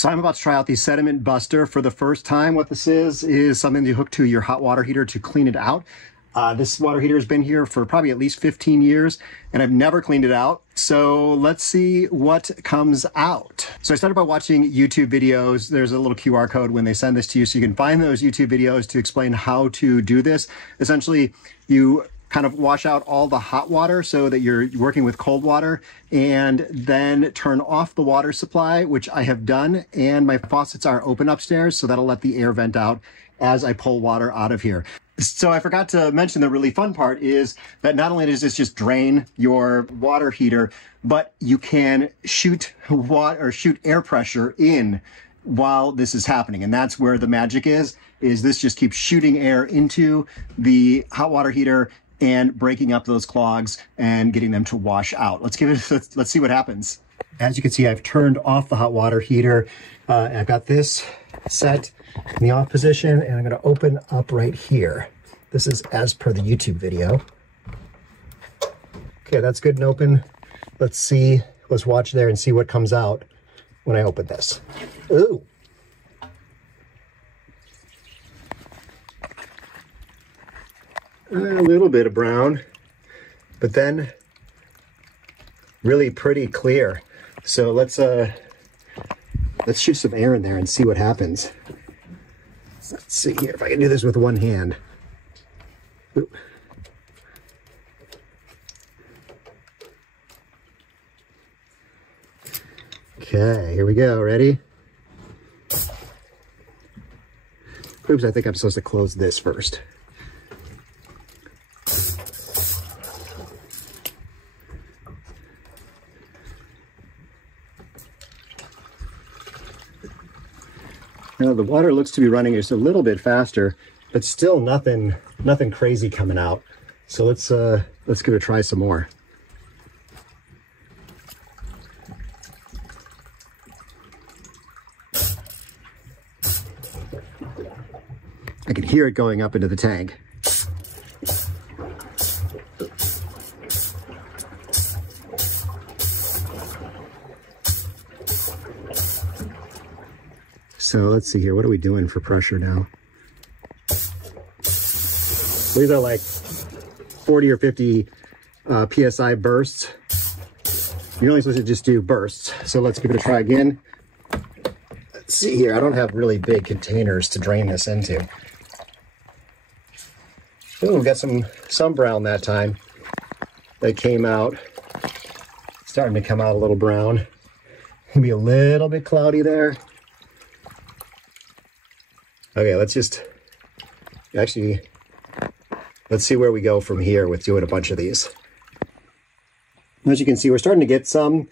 So I'm about to try out the sediment buster for the first time. What this is something you hook to your hot water heater to clean it out. This water heater has been here for probably at least 15 years and I've never cleaned it out. So let's see what comes out. So I started by watching YouTube videos. There's a little QR code when they send this to you, so you can find those YouTube videos to explain how to do this. Essentially, you kind of wash out all the hot water so that you're working with cold water, and then turn off the water supply, which I have done, and my faucets are open upstairs, so that'll let the air vent out as I pull water out of here. So I forgot to mention the really fun part is that not only does this just drain your water heater, but you can shoot air pressure in while this is happening. And that's where the magic is this just keeps shooting air into the hot water heater and breaking up those clogs and getting them to wash out. Let's see what happens. As you can see, I've turned off the hot water heater. I've got this set in the off position, and I'm going to open up right here. This is as per the YouTube video. Okay, that's good and open. Let's watch there and see what comes out when I open this. Ooh. A little bit of brown, but then really pretty clear. So let's shoot some air in there and see what happens. Let's see here if I can do this with one hand. Ooh. Okay, here we go. Ready? Oops, I think I'm supposed to close this first. Now the water looks to be running just a little bit faster, but still nothing crazy coming out. So let's give it a try some more. I can hear it going up into the tank. So let's see here, what are we doing for pressure now? These are like 40 or 50 PSI bursts. You're only supposed to just do bursts. So let's give it a try again. Let's see here, I don't have really big containers to drain this into. Oh, we got some brown that time. That came out, starting to come out a little brown. Maybe a little bit cloudy there. Okay, let's see where we go from here with doing a bunch of these. As you can see, we're starting to get some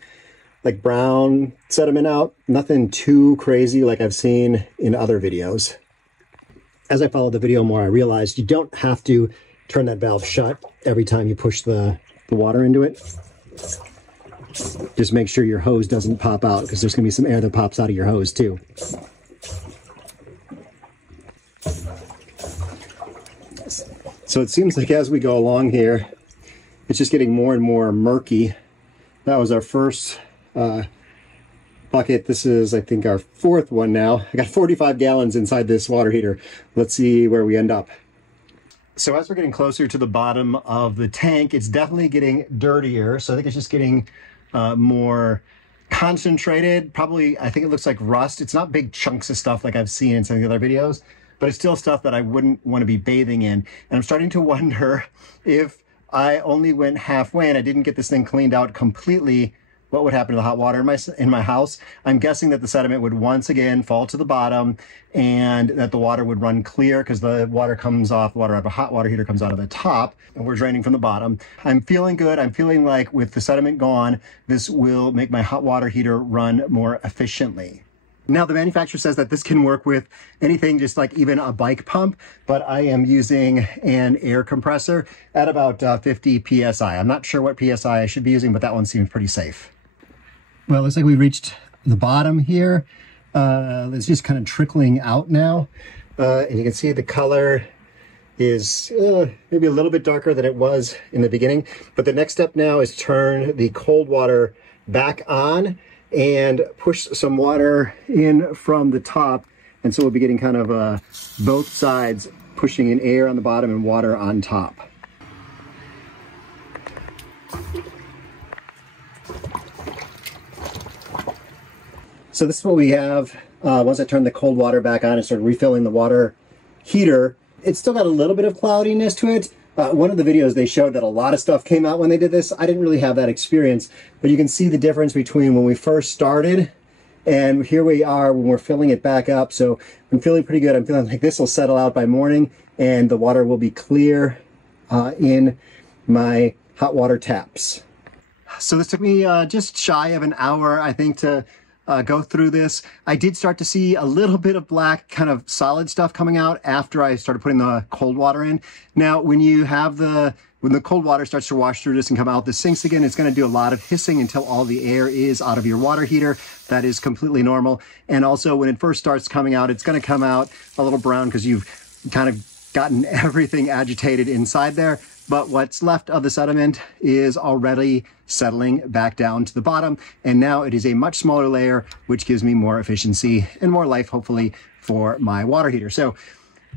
like brown sediment out. Nothing too crazy like I've seen in other videos. As I followed the video more, I realized you don't have to turn that valve shut every time you push the water into it. Just make sure your hose doesn't pop out, because there's going to be some air that pops out of your hose too. So it seems like as we go along here, it's just getting more and more murky. That was our first bucket. This is, I think, our fourth one now. I got 45 gallons inside this water heater. Let's see where we end up. So as we're getting closer to the bottom of the tank, it's definitely getting dirtier. So I think it's just getting more concentrated. Probably, I think it looks like rust. It's not big chunks of stuff like I've seen in some of the other videos, but it's still stuff that I wouldn't want to be bathing in. And I'm starting to wonder if I only went halfway and I didn't get this thing cleaned out completely, what would happen to the hot water in my house. I'm guessing that the sediment would once again fall to the bottom and that the water would run clear, because the water comes off, water out of a hot water heater comes out of the top, and we're draining from the bottom. I'm feeling good. I'm feeling like with the sediment gone, this will make my hot water heater run more efficiently. Now, the manufacturer says that this can work with anything, just like even a bike pump, but I am using an air compressor at about 50 PSI. I'm not sure what PSI I should be using, but that one seems pretty safe. Well, it looks like we reached the bottom here. It's just kind of trickling out now. And you can see the color is maybe a little bit darker than it was in the beginning. But the next step now is turn the cold water back on and push some water in from the top. And so we'll be getting kind of both sides pushing in air on the bottom and water on top. So this is what we have once I turned the cold water back on and started refilling the water heater. It's still got a little bit of cloudiness to it. One of the videos they showed that a lot of stuff came out when they did this. I didn't really have that experience, but you can see the difference between when we first started and here we are when we're filling it back up. So I'm feeling pretty good. I'm feeling like this will settle out by morning and the water will be clear in my hot water taps. So this took me just shy of an hour, I think, to go through this. I did start to see a little bit of black kind of solid stuff coming out after I started putting the cold water in. Now, when the cold water starts to wash through this and come out the sinks again, it's going to do a lot of hissing until all the air is out of your water heater. That is completely normal. And also when it first starts coming out, it's going to come out a little brown because you've kind of gotten everything agitated inside there. But what's left of the sediment is already settling back down to the bottom. And now it is a much smaller layer, which gives me more efficiency and more life, hopefully, for my water heater. So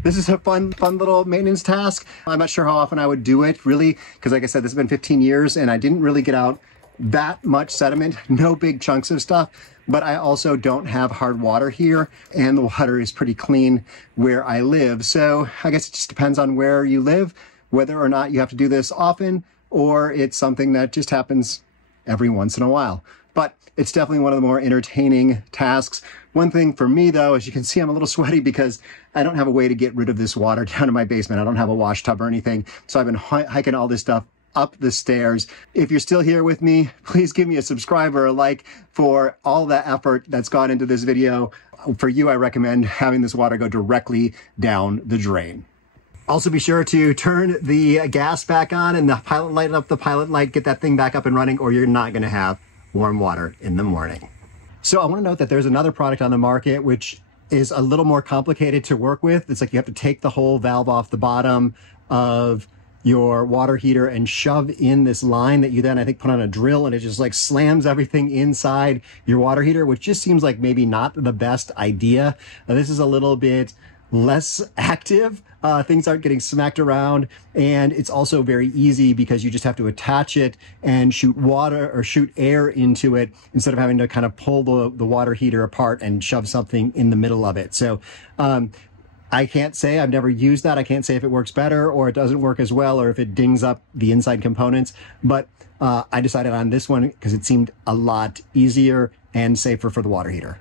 this is a fun little maintenance task. I'm not sure how often I would do it, really, because like I said, this has been 15 years and I didn't really get out that much sediment, no big chunks of stuff. But I also don't have hard water here, and the water is pretty clean where I live. So I guess it just depends on where you live, whether or not you have to do this often, or it's something that just happens every once in a while. But it's definitely one of the more entertaining tasks. One thing for me, though, as you can see, I'm a little sweaty because I don't have a way to get rid of this water down in my basement. I don't have a wash tub or anything. So I've been hiking all this stuff up the stairs. If you're still here with me, please give me a subscribe or a like for all the effort that's gone into this video. For you, I recommend having this water go directly down the drain. Also be sure to turn the gas back on and the pilot light up, the pilot light, get that thing back up and running, or you're not going to have warm water in the morning. So I want to note that there's another product on the market which is a little more complicated to work with. It's like you have to take the whole valve off the bottom of your water heater and shove in this line that you then, I think, put on a drill, and it just like slams everything inside your water heater, which just seems like maybe not the best idea. This is a little bit less active. Things aren't getting smacked around, and it's also very easy because you just have to attach it and shoot water or shoot air into it instead of having to kind of pull the water heater apart and shove something in the middle of it. So I can't say, I've never used that. I can't say if it works better or it doesn't work as well or if it dings up the inside components, but I decided on this one because it seemed a lot easier and safer for the water heater.